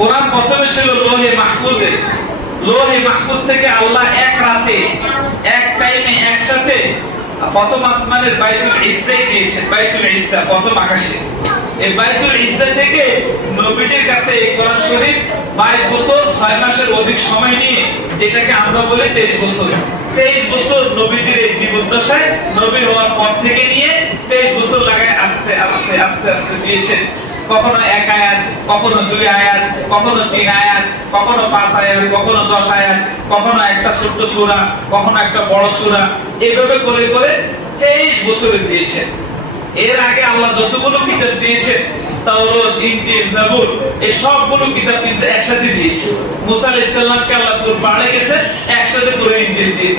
কোরআন প্রথমে ছিল লোহে মাহফুজে। লোহে মাহফুজ থেকে আল্লাহ এক রাতে এক টাইমে একসাথে প্রথম আসমানের বাইতুল ইজ্জায় দিয়েছেন। বাইতুল ইজ্জা প্রথম আকাশে। এই বাইতুল ইজ্জা থেকে নবীজির কাছে এই কোরআন শরীফ 22 বছর 6 মাসের অধিক সময় নিয়ে, যেটাকে আমরা বলি 23 বছর। 23 বছর নবীজির এই জীবদ্দশায় নবী হওয়ার পর থেকে নিয়ে 23 বছর লাগায় আস্তে আস্তে আস্তে আস্তে দিয়েছেন। কখনো 1 আয়াত, কখনো 2 আয়াত, কখনো 3 আয়াত, কখনো 5 আয়াত, কখনো 10 আয়াত, কখনো একটা ছোট্ট সূরা, কখনো একটা বড় সূরা, এইভাবে করে করে 23 বছর দিয়েছেন। এর আগে আল্লাহ যতগুলো কিতাব দিয়েছেন, তাওরাত, ইনজিল, জাবুর, এই সবগুলো কিতাব কিন্তু একসাথে দিয়েছেন। মুসা আলাইহিস সালামকে আল্লাহ তুর পাহাড়ে গেছে একসাথে পুরো ইনজিল দিয়ে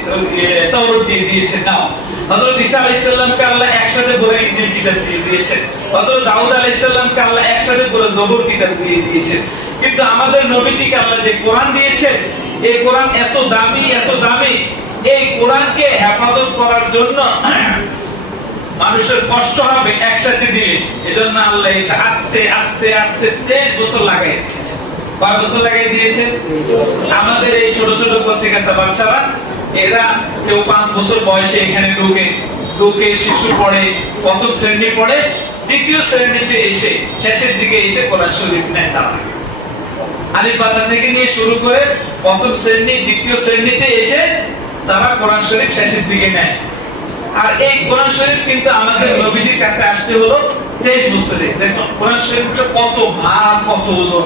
তাওরাত দিয়ে দিয়েছেন। নাও হযরত ঈসা আলাইহিস সালামকে আল্লাহ একসাথে পুরো ইনজিল কিতাব দিয়ে দিয়েছেন। হযরত দাউদ আলাইহিস সালামকে আল্লাহ একসাথে পুরো জবুর কিতাব দিয়ে দিয়েছেন। কিন্তু আমাদের নবীজিকে আল্লাহ যে কোরআন দিয়েছেন, এই কোরআন এত দামি, এত দামি, এই কোরআনকে হেফাজত করার জন্য মানুষের কষ্ট হবে একসাথে দিলে। এজন্য আল্লাহ এটা আস্তে আস্তে আস্তে 23 বছর লাগাই দিয়েছে। কয় বছর লাগাই দিয়েছে? আমাদের এই ছোট ছোট কচিকাঁচা বাচ্চারা, এরা কেউ 5 বছর বয়সে এখানে ঢুকে শিশু পড়ে, প্রথম শ্রেণী পড়ে, দ্বিতীয় শ্রেণীতে এসে শেষের দিকে এসে কোরআন শরীফ নেয়। তারা আলিফ বাতা থেকে নিয়ে শুরু করে প্রথম শ্রেণী দ্বিতীয় শ্রেণীতে এসে তারা কোরআন শরীফ শেষের দিকে নেয়। আর এই কোরআন শরীফ কিন্তু আমাদের নবীজির কাছে আসছে হলো 23 বছরে। দেখুন কোরআন শরীফটা কত ভার, কত ওজন।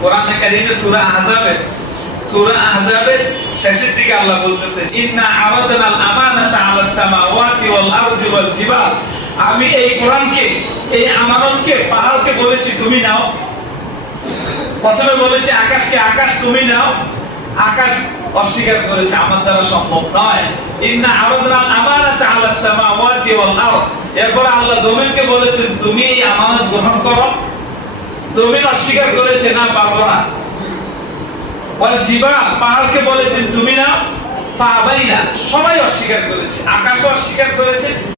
কোরআনে কারীমে সূরা আহজাবের শেষের দিকে আল্লাহ বলতেছেন, ইন্না আরাদনাল আমানাতা আলাস সামাওয়াতি ওয়াল আরদি ওয়াল জিবাল। আমি এই কোরআনকে, এই আমানতকে পাহাড়কে বলেছি তুমি নাও। প্রথমে বলেছি আকাশকে, আকাশ তুমি নাও। আকাশ অস্বীকার করেছে, আমার দ্বারা সম্ভব নয়। ইন্না আরাদনাল আমানাতা আলাস সামাওয়াতি ওয়াল আরদ। এরপর আল্লাহ জমিনকে বলেছেন তুমি এই আমানত গ্রহণ করো। জমিন অস্বীকার করেছে, না পারবো না। ওয়াল জিবাল, পাহাড়কে বলেছেন তুমি নাও। ফাআবাইনা, সবাই অস্বীকার করেছে। আকাশও অস্বীকার করেছে,